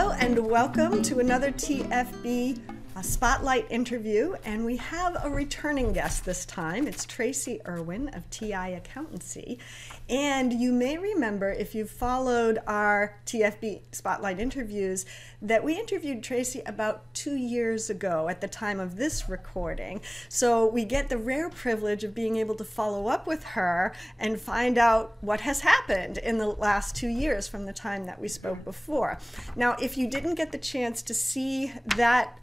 Hello and welcome to another TFB Spotlight interview, and we have a returning guest this time. It's Tracy Irwin of TI Accountancy, and you may remember, if you've followed our TFB Spotlight interviews, that we interviewed Tracy about 2 years ago at the time of this recording. So we get the rare privilege of being able to follow up with her and find out what has happened in the last 2 years from the time that we spoke before. Now, if you didn't get the chance to see that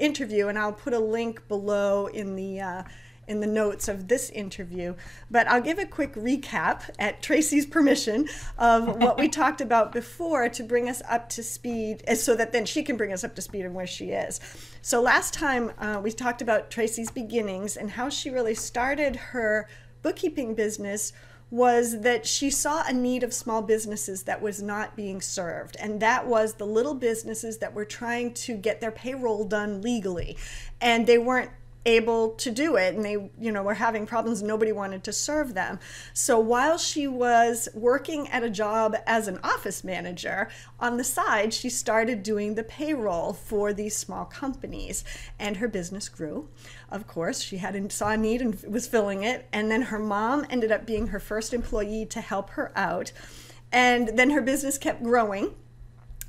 interview, and I'll put a link below in the notes of this interview, but I'll give a quick recap at Tracy's permission of what we talked about before to bring us up to speed, so that then she can bring us up to speed on where she is. So last time we talked about Tracy's beginnings and how she really started her bookkeeping business was that she saw a need of small businesses that was not being served. And that was the little businesses that were trying to get their payroll done legally. And they weren't able to do it, and they were having problems. Nobody wanted to serve them. So while she was working at a job as an office manager, on the side she started doing the payroll for these small companies, and her business grew. Of course, she saw a need and was filling it, and then her mom ended up being her first employee to help her out, and then her business kept growing,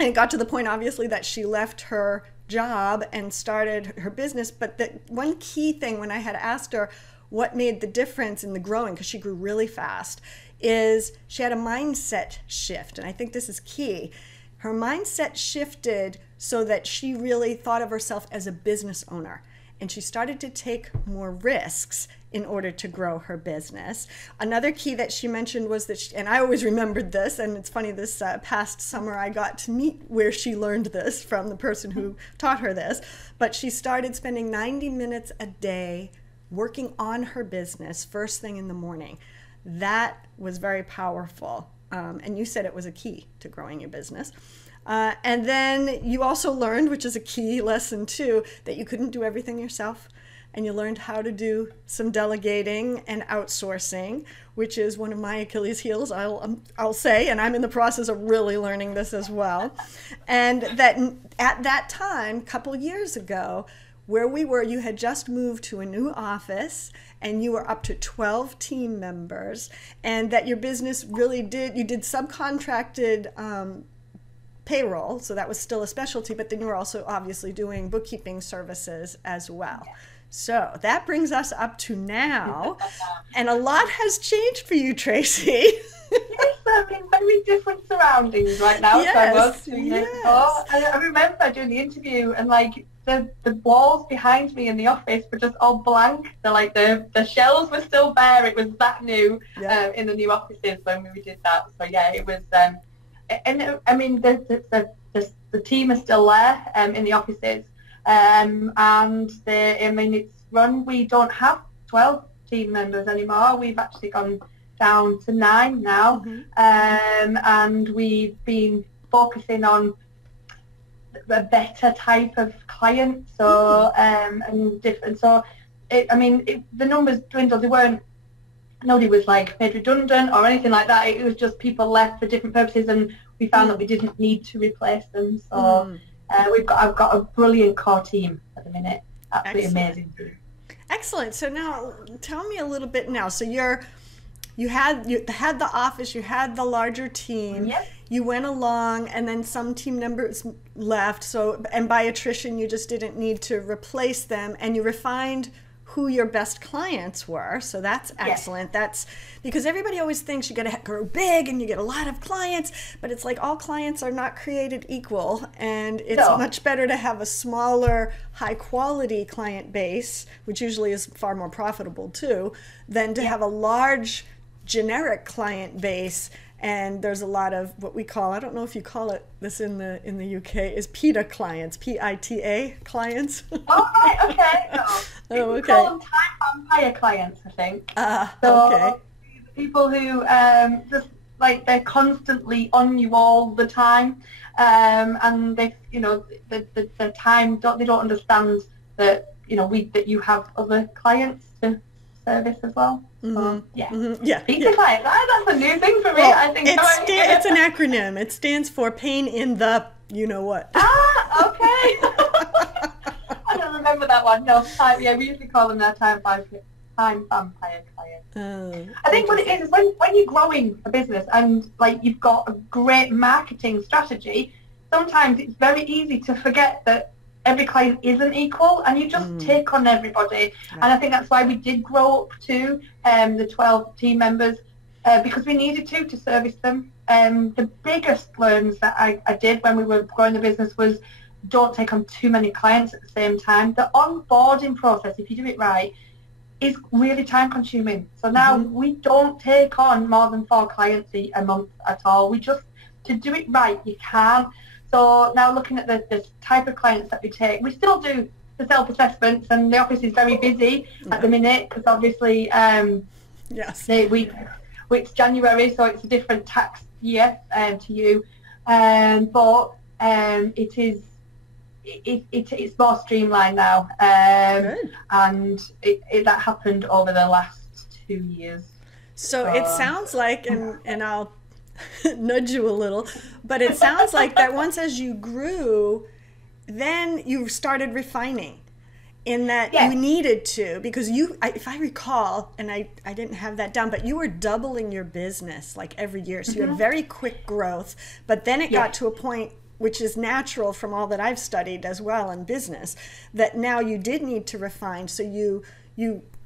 and it got to the point, obviously, that she left her job and started her business. But the one key thing, when I had asked her what made the difference in the growing, because she grew really fast, is she had a mindset shift. And I think this is key. Her mindset shifted so that she really thought of herself as a business owner. And she started to take more risks in order to grow her business. Another key that she mentioned was that, and I always remembered this, and it's funny, this past summer I got to meet where she learned this from the person who taught her this, but she started spending 90 minutes a day working on her business first thing in the morning. That was very powerful, and you said it was a key to growing your business. And then you also learned, which is a key lesson too, that you couldn't do everything yourself. And you learned how to do some delegating and outsourcing, which is one of my Achilles heels, I'll say, and I'm in the process of really learning this as well. And that at that time, a couple years ago, where we were, you had just moved to a new office and you were up to 12 team members, and that your business really you did subcontracted payroll, so that was still a specialty, but then you were also obviously doing bookkeeping services as well. Yeah. So that brings us up to now, and a lot has changed for you, Tracy. Yes, I'm in very different surroundings right now. Yes, so I was 2 years ago. I remember doing the interview, and like the walls behind me in the office were just all blank. The shelves were still bare. It was that new in the new offices when we did that. So yeah, it was. And I mean, the team is still there in the offices, and it's run. We don't have 12 team members anymore. We've actually gone down to 9 now, and we've been focusing on a better type of client. So and different. So the numbers dwindled. Nobody was like made redundant or anything like that. It was just people left for different purposes, and we found that we didn't need to replace them. So I've got a brilliant core team at the minute. Absolutely amazing. Excellent. So now tell me a little bit now. So you had the office, you had the larger team. Yep. You went along, and then some team members left. So, and by attrition, you just didn't need to replace them, and you refined who your best clients were. So that's excellent. Yes. That's because everybody always thinks you got to grow big and you get a lot of clients, but it's like all clients are not created equal, and it's much better to have a smaller, high quality client base, which usually is far more profitable too, than to have a large generic client base. And there's a lot of what we call, I don't know if you call it this in the UK, is PITA clients, P-I-T-A clients. Oh, right, okay. We call them time vampire clients, I think. Okay. People who just like they're constantly on you all the time, and they, the time they don't understand that that you have other clients to service as well. Yeah. Pizza client. That's a new thing for me. Well, I think it's an acronym. It stands for pain in the You know what? Ah, okay. I don't remember that one. No, yeah, we usually call them their time vampire clients. I think what it is when you're growing a business and like you've got a great marketing strategy, sometimes it's very easy to forget that every client isn't equal and you just take on everybody. Right. And I think that's why we did grow up to the 12 team members because we needed to service them. The biggest learns that I did when we were growing the business was don't take on too many clients at the same time. The onboarding process, if you do it right, is really time consuming. So now we don't take on more than 4 clients a month at all. We just, to do it right, you can't. So now looking at the type of clients that we take, we still do the self-assessments and the office is very busy at the minute because obviously it's January, so it's a different tax year to you. But it's more streamlined now, and that happened over the last 2 years. So it sounds like, and I'll nudge you a little, but it sounds like that once as you grew, then you started refining in that you needed to, because if I recall, and I didn't have that down, but you were doubling your business like every year. So you had very quick growth, but then it got to a point which is natural from all that I've studied as well in business, that now you did need to refine. So you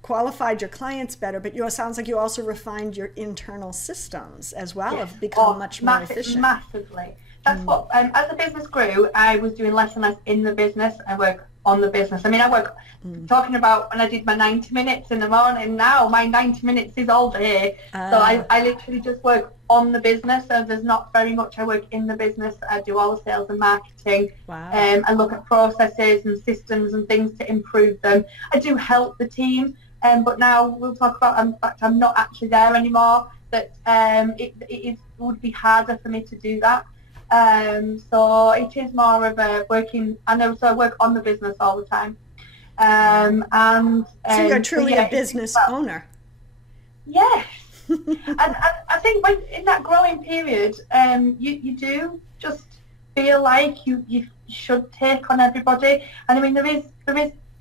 qualified your clients better, but it sounds like you also refined your internal systems as well, have become much more efficient. Massively. That's what, as the business grew, I was doing less and less in the business. I work on the business. I mean, I work, talking about when I did my 90 minutes in the morning, now my 90 minutes is all day. So I literally just work on the business. So there's not very much I work in the business. I do all the sales and marketing. I look at processes and systems and things to improve them. I do help the team, but now we'll talk about, in fact, I'm not actually there anymore, that it would be harder for me to do that. So it is more of a working, and also I work on the business all the time. So you're truly a business owner. Yes. and I think when in that growing period, you do just feel like you should take on everybody. And I mean, there is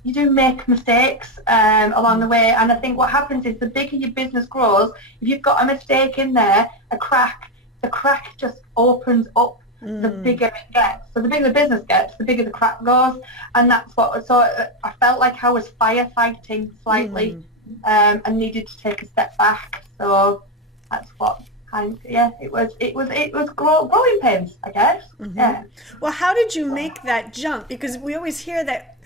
you do make mistakes along the way. And I think what happens is the bigger your business grows, if you've got a mistake in there, the crack just opens up. The bigger it gets. So the bigger the business gets, the bigger the crack goes. And that's what, so I felt like I was firefighting slightly and needed to take a step back. So that's what it was growing pains, I guess. Yeah. Well, how did you make that jump? Because we always hear that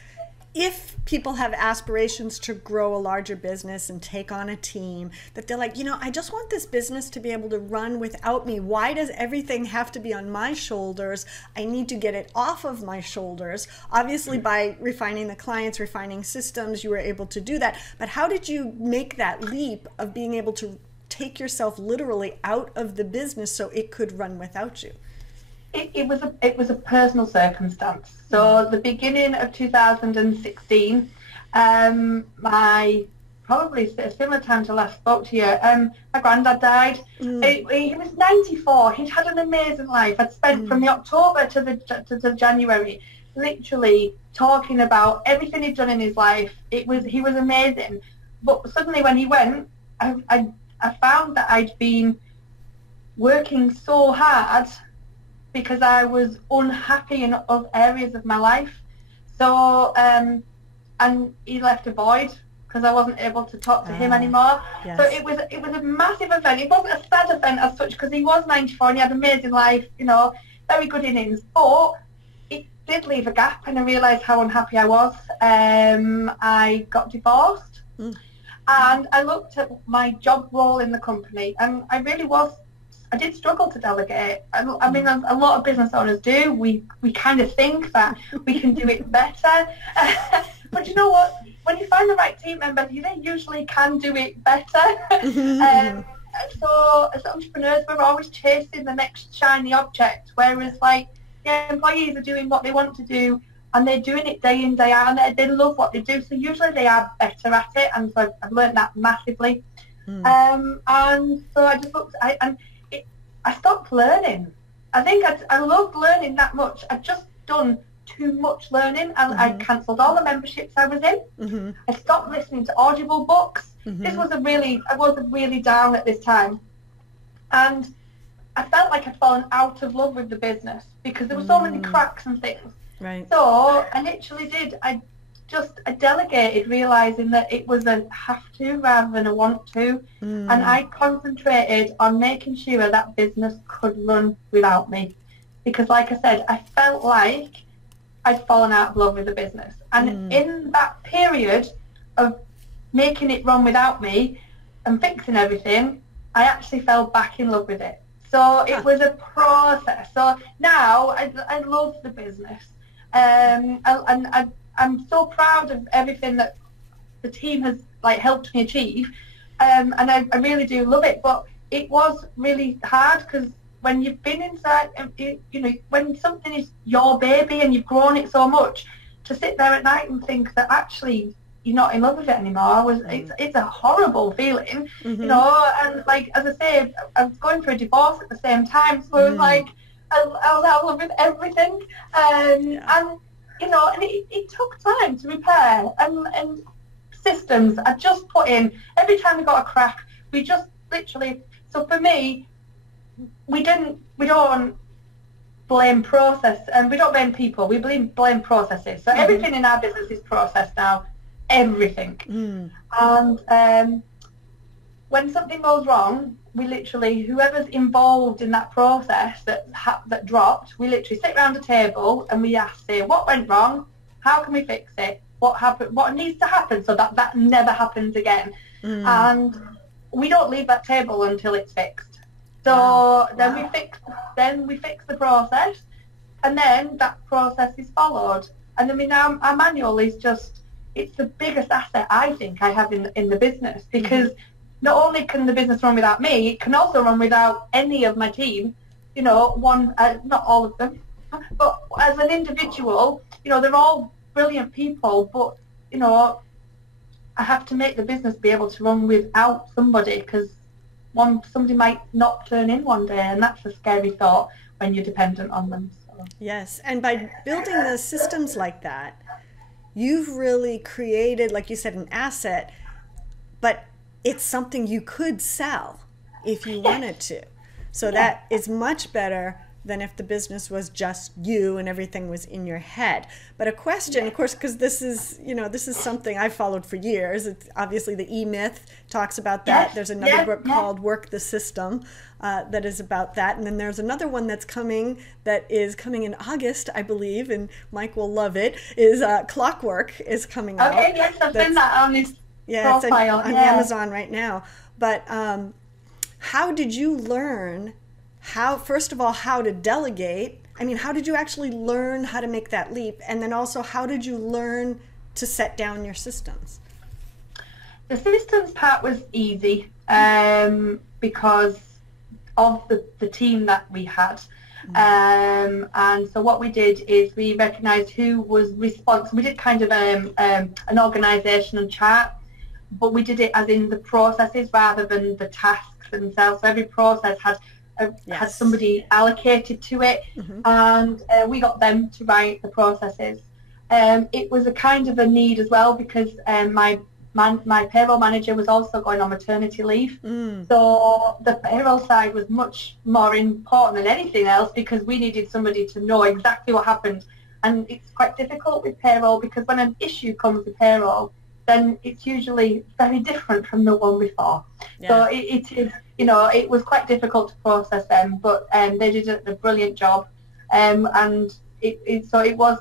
if people have aspirations to grow a larger business and take on a team, that they're like, I just want this business to be able to run without me. Why does everything have to be on my shoulders? I need to get it off of my shoulders. Obviously, by refining the clients, refining systems, you were able to do that. But how did you make that leap of being able to take yourself literally out of the business so it could run without you? It was a personal circumstance. So the beginning of 2016, probably a similar time to last spoke to you, my granddad died. He was 94. He'd had an amazing life. I'd spent from the October to the January literally talking about everything he'd done in his life. He was amazing. But suddenly when he went, I found that I'd been working so hard because I was unhappy in other areas of my life. So, and he left a void because I wasn't able to talk to him anymore. Yes. So it was a massive event. It wasn't a sad event as such because he was 94 and he had an amazing life, very good innings. But it did leave a gap and I realised how unhappy I was. I got divorced and I looked at my job role in the company and I did struggle to delegate. I mean, a lot of business owners do. We kind of think that we can do it better. But you know what? When you find the right team member, they usually can do it better. So as entrepreneurs, we're always chasing the next shiny object, whereas employees are doing what they want to do and they're doing it day in, day out, and they love what they do. So usually they are better at it, and so I've learned that massively. And so I just looked, I stopped learning. I think I loved learning that much. I'd just done too much learning, and I cancelled all the memberships I was in. I stopped listening to Audible books. I was really down at this time, and I felt like I'd fallen out of love with the business because there were so many cracks and things. Right. So I literally did. I delegated, realising that it was a have to rather than a want to, and I concentrated on making sure that business could run without me, because like I said, I felt like I'd fallen out of love with the business, and in that period of making it run without me and fixing everything, I actually fell back in love with it. So it was a process. So now I love the business, and I'm so proud of everything that the team has helped me achieve, and I really do love it. But it was really hard because when you've been inside, when something is your baby and you've grown it so much, to sit there at night and think that actually you're not in love with it anymore, it's a horrible feeling, And as I say, I was going through a divorce at the same time, so it was like I was out of love with everything, and it took time to repair, and systems I just put in. Every time we got a crack, we just literally, so for me, we don't blame process, and we don't blame people, we blame processes. So everything in our business is processed now, everything. And when something goes wrong, we literally, whoever's involved in that process that dropped, we literally sit around a table and we say, what went wrong, how can we fix it, what happened, what needs to happen so that never happens again. And we don't leave that table until it's fixed. So then we fix the process, and then that process is followed. And I mean, our manual is just, it's the biggest asset I think I have in the business, because not only can the business run without me, it can also run without any of my team, not all of them, but as an individual, they're all brilliant people, but, I have to make the business be able to run without somebody, because somebody might not turn in one day, and that's a scary thought when you're dependent on them. So. Yes, and by building the systems like that, you've really created, like you said, an asset, but it's something you could sell if you wanted to. So that is much better than if the business was just you and everything was in your head. But a question, of course, because this is something I've followed for years. It's obviously the E-Myth talks about that. There's another book called Work the System that is about that. And then there's another one that is coming in August, I believe, and Mike will love it, is Clockwork is coming out. Okay, yes, I've seen that on his profile. It's on Amazon right now. But how did you learn first of all, how to delegate? I mean, how did you actually learn how to make that leap? And then also, how did you learn to set down your systems? The systems part was easy because of the team that we had. And so what we did is we recognised who was responsible. We did kind of an organisational chart, but we did it as in the processes rather than the tasks themselves. So every process had somebody allocated to it, and we got them to write the processes. It was a kind of a need as well, because my payroll manager was also going on maternity leave, so the payroll side was much more important than anything else, because we needed somebody to know exactly what happened. And it's quite difficult with payroll, because when an issue comes with payroll, then it's usually very different from the one before. So it is, it was quite difficult to process them, but they did a brilliant job, and it was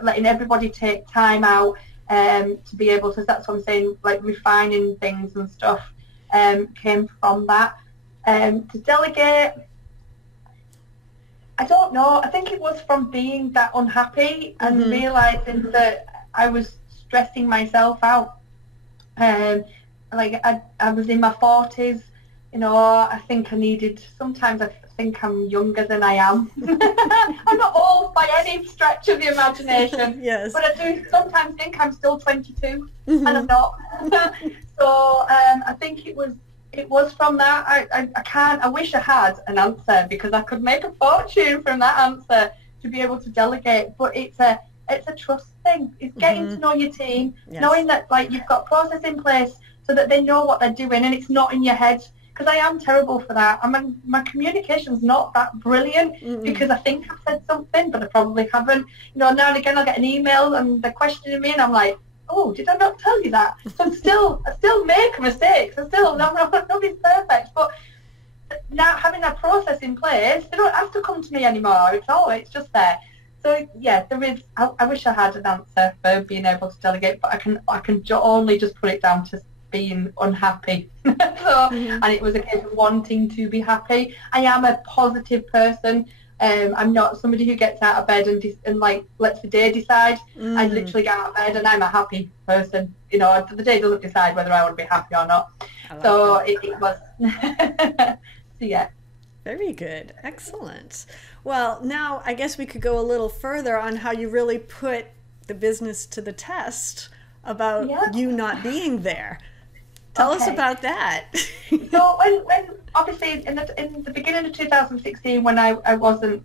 letting everybody take time out to be able to, that's what I'm saying, like refining things and stuff came from that. To delegate, I don't know, I think it was from being that unhappy and realising that I was stressing myself out. Like I was in my 40s, I think sometimes I think I'm younger than I am. I'm not old by any stretch of the imagination, but I do sometimes think I'm still 22, and I'm not. So I think it was it was from that. I wish I had an answer, because I could make a fortune from that answer to be able to delegate. But it's a trust thing. It's getting to know your team, knowing that like you've got process in place so that they know what they're doing and it's not in your head. Because I am terrible for that. My communication's not that brilliant because I think I've said something, but I probably haven't. You know, now and again I'll get an email and they're questioning me, and I'm like, oh, did I not tell you that? So I still make mistakes. Nobody's perfect. But now having that process in place, they don't have to come to me anymore. It's just there. So yeah, there is. I wish I had an answer for being able to delegate, but I can only just put it down to being unhappy. And it was a case of wanting to be happy. I am a positive person. I'm not somebody who gets out of bed and like lets the day decide. I literally get out of bed and I'm a happy person. You know, the day doesn't decide whether I want to be happy or not. So it was. So yeah. Very good. Excellent. Well, now I guess we could go a little further on how you really put the business to the test about you not being there. Tell us about that. So when obviously in the beginning of 2016, when I wasn't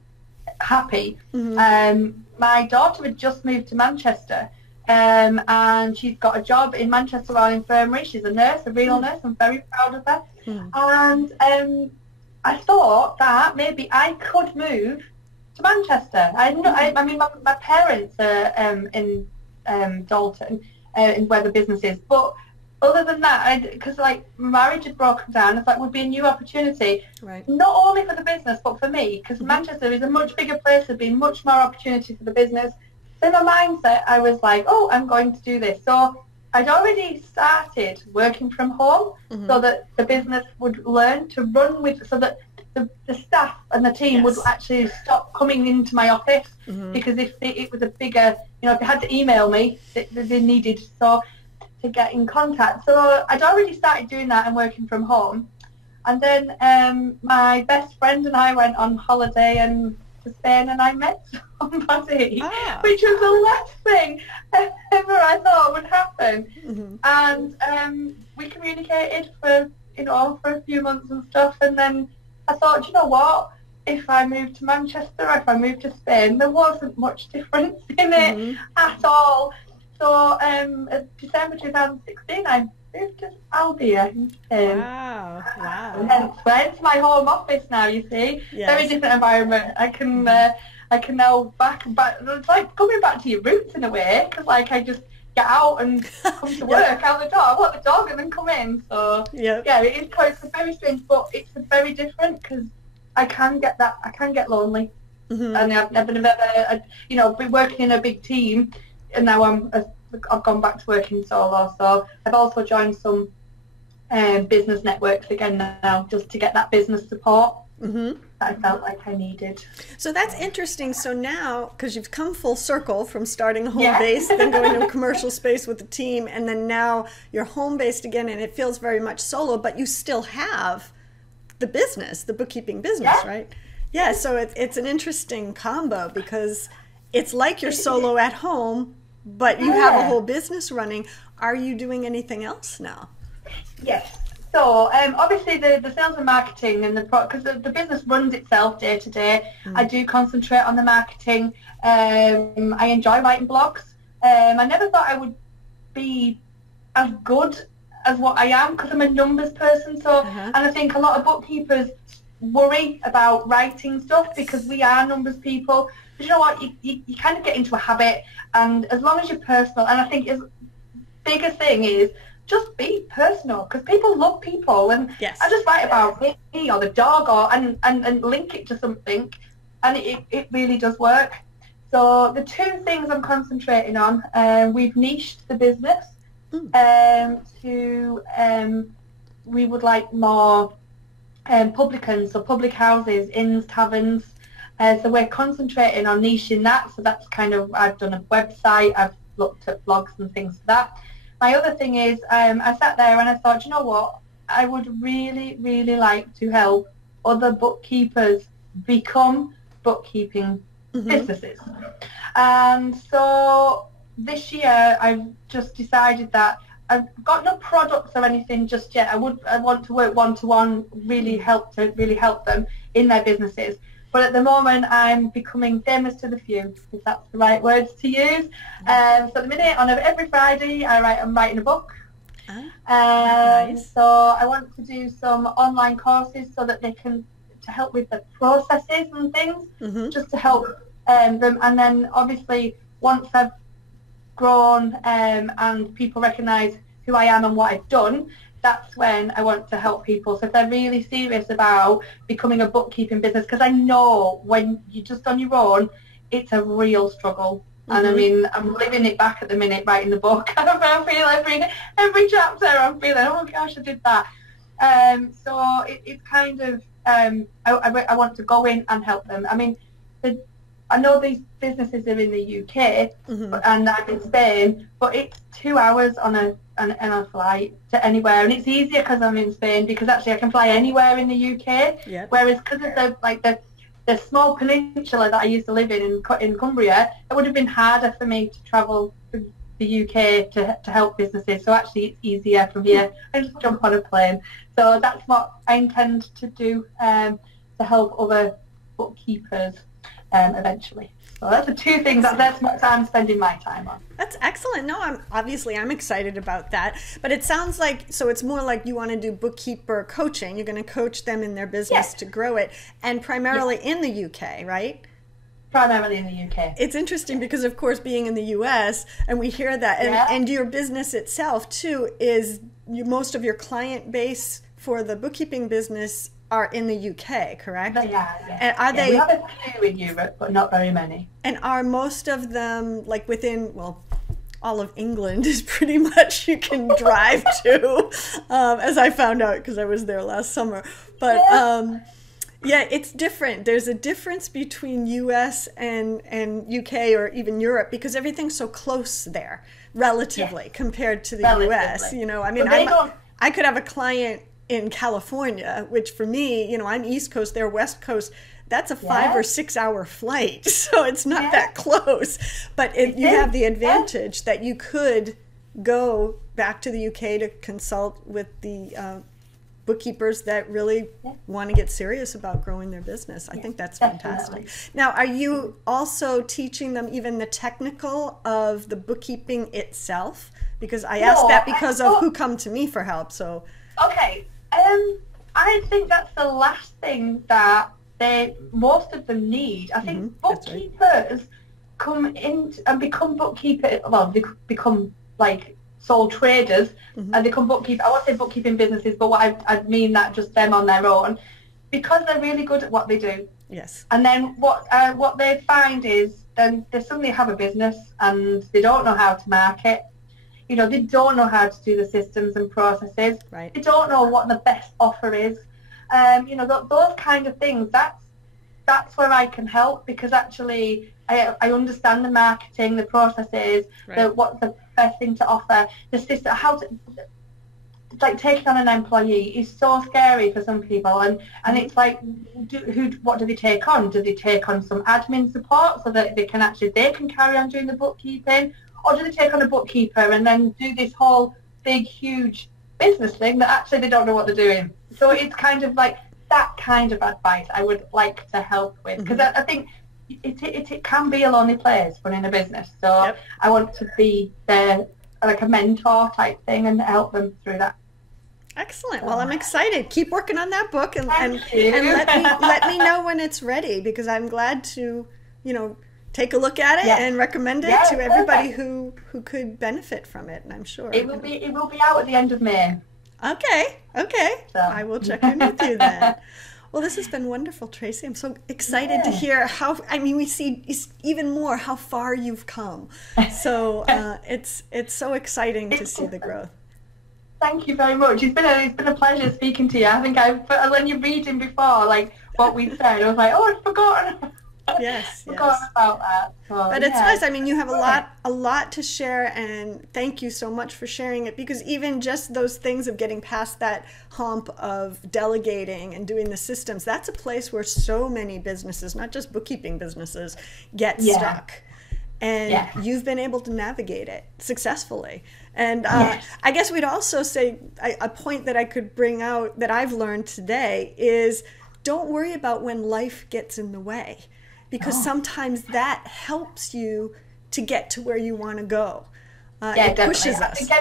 happy, my daughter had just moved to Manchester, and she's got a job in Manchester Royal Infirmary. She's a nurse, a real nurse. I'm very proud of her. And I thought that maybe I could move to Manchester. I mean, my parents are in Dalton, where the business is, but other than that, because like marriage had broken down, it's like would be a new opportunity, not only for the business but for me, because Manchester is a much bigger place. There'd be much more opportunity for the business. So in my mindset, I was like, oh, I'm going to do this. So I'd already started working from home, so that the business would learn to run with, so that the staff and the team would actually stop coming into my office, because if it was a bigger, you know, if they had to email me, they needed to get in contact. So I'd already started doing that and working from home. And then my best friend and I went on holiday to Spain, and I met somebody, which was the last thing ever I thought would happen. And we communicated for a few months and stuff, and then I thought, you know what, if I moved to Manchester, if I moved to Spain, there wasn't much difference in it at all. So December 2016, I moved to Albia in Spain. Wow. And hence my home office now, you see. Very different environment. I can now back. It's like coming back to your roots in a way, because like I just get out and come to work out the door. I walk the dog and then come in. So it's very strange, but it's very different, because I can get lonely. And I've never been working in a big team, and now I've gone back to working solo. So I've also joined some business networks again now, just to get that business support that I felt like I needed. So that's interesting. So now, because you've come full circle from starting home based, then going to a commercial space with the team, and then now you're home based again, and it feels very much solo, but you still have the business, the bookkeeping business, right? Yeah. So it's an interesting combo, because it's like you're solo at home, but you have a whole business running. Are you doing anything else now? Yes. So obviously the sales and marketing and because the business runs itself day to day. I do concentrate on the marketing. I enjoy writing blogs. I never thought I would be as good as what I am, because I'm a numbers person. So and I think a lot of bookkeepers worry about writing stuff, because we are numbers people. But you know what? You kind of get into a habit, and as long as you're personal, and I think the biggest thing is just be personal, because people love people, and I just write about me or the dog, and link it to something, and it really does work. So the two things I'm concentrating on, we've niched the business we would like more publicans, so public houses, inns, taverns. So we're concentrating on niching that. So that's kind of, I've done a website, I've looked at blogs and things for that. My other thing is, I sat there and I thought, you know what, I would really, really like to help other bookkeepers become bookkeeping businesses. And so this year I've just decided that I've got no products or anything just yet. I want to work one-to-one, really help them in their businesses. But at the moment, I'm becoming famous to the few, if that's the right words to use. So at the minute, on every Friday, I'm writing a book. Nice. So I want to do some online courses so that they can to help with the processes and things, just to help them. And then obviously once I've grown and people recognise who I am and what I've done, that's when I want to help people. So if they're really serious about becoming a bookkeeping business, because I know when you're just on your own, it's a real struggle. And I mean, I'm living it back at the minute, writing the book. I feel every chapter, I'm feeling, oh gosh, I did that. So it's kind of, I want to go in and help them. I mean, I know these businesses are in the UK and I'm in Spain, but it's 2 hours on a flight to anywhere, and it's easier because I'm in Spain, because actually I can fly anywhere in the UK. Yep. Whereas because of the small peninsula that I used to live in Cumbria, it would have been harder for me to travel to the UK to help businesses. So actually it's easier from here. I just jump on a plane. So that's what I intend to do, to help other bookkeepers eventually. So that's the two things that's what I'm spending my time on. That's excellent. No, I'm excited about that. But it sounds like, so it's more like you want to do bookkeeper coaching. You're going to coach them in their business to grow it, and primarily in the UK, right? Primarily in the UK. It's interesting because, of course, being in the US, and we hear that, and your business itself too is most of your client base for the bookkeeping business are in the UK, correct? And are they? We have a few in Europe, but not very many. And are most of them like within, well, all of England is pretty much you can drive to, as I found out because I was there last summer. But yeah, it's different. There's a difference between US and UK or even Europe because everything's so close there, relatively, compared to the US. You know, I mean, I could have a client in California, which for me, you know, I'm East Coast, they're West Coast. That's a 5 or 6 hour flight, so it's not that close. But you have the advantage that you could go back to the UK to consult with the bookkeepers that really want to get serious about growing their business. I think that's fantastic. Now, are you also teaching them even the technical of the bookkeeping itself? Because I asked that because of who come to me for help. So okay. I think that's the last thing that most of them need. I think bookkeepers come in and become bookkeepers, well, they become like sole traders and become bookkeepers. I won't say bookkeeping businesses, but I mean that just them on their own, because they're really good at what they do. Yes. And then what they find is then they suddenly have a business and they don't know how to market. You know, they don't know how to do the systems and processes. Right. They don't know what the best offer is. You know, those kind of things. That's where I can help, because actually I understand the marketing, the processes, what's the best thing to offer, the system, like taking on an employee is so scary for some people, and it's like, what do they take on? Do they take on some admin support so that they can carry on doing the bookkeeping? Or do they take on a bookkeeper and then do this whole big, huge business thing that actually they don't know what they're doing? So it's kind of like that kind of advice I would like to help with, because I think it can be a lonely place running a business. So I want to be there, like a mentor type thing, and help them through that. Excellent. Well, I'm excited. Keep working on that book, and let me know when it's ready, because I'm glad to, you know, take a look at it and recommend it to everybody who could benefit from it, and I'm sure it will be out at the end of May. Okay. So I will check in with you then. Well, this has been wonderful, Tracy. I'm so excited to hear how, I mean, we see even more how far you've come. So it's so exciting to see the growth. Thank you very much. It's been a pleasure speaking to you. I think when you're reading before, like what we said, I was like, oh, I'd forgotten. Yes. Forgot about that. So, but it's nice. I mean, you have a lot to share, and thank you so much for sharing it, because even just those things of getting past that hump of delegating and doing the systems, that's a place where so many businesses, not just bookkeeping businesses, get stuck. And you've been able to navigate it successfully. And I guess we'd also say a point that I could bring out that I've learned today is don't worry about when life gets in the way, because sometimes that helps you to get to where you want to go. Yeah, it definitely. pushes I us. think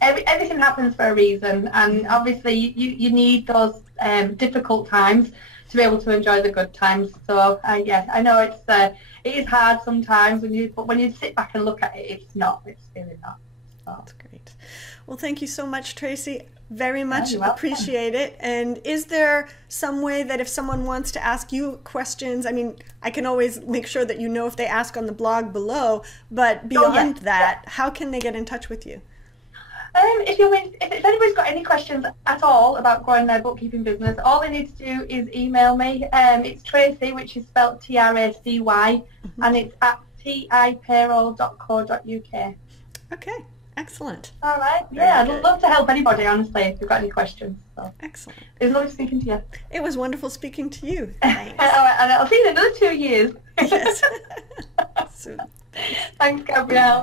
everything happens for a reason, and obviously you need those difficult times to be able to enjoy the good times. So yeah, I know it is hard sometimes but when you sit back and look at it, it's really not. So. That's great. Well, thank you so much, Tracy. Very much You're welcome. appreciate it. And is there some way that if someone wants to ask you questions, I mean, I can always make sure that you know if they ask on the blog below, but beyond that, how can they get in touch with you? If anybody's got any questions at all about growing their bookkeeping business, all they need to do is email me. It's Tracy, which is spelled Tracy, and it's at tipayroll.co.uk. Okay, excellent. All right. Yeah, I'd love to help anybody, honestly, if you've got any questions. So. Excellent. It was lovely speaking to you. It was wonderful speaking to you. Thanks. All right, and I'll see you in another 2 years. Yes. Soon. Thanks, Gabrielle.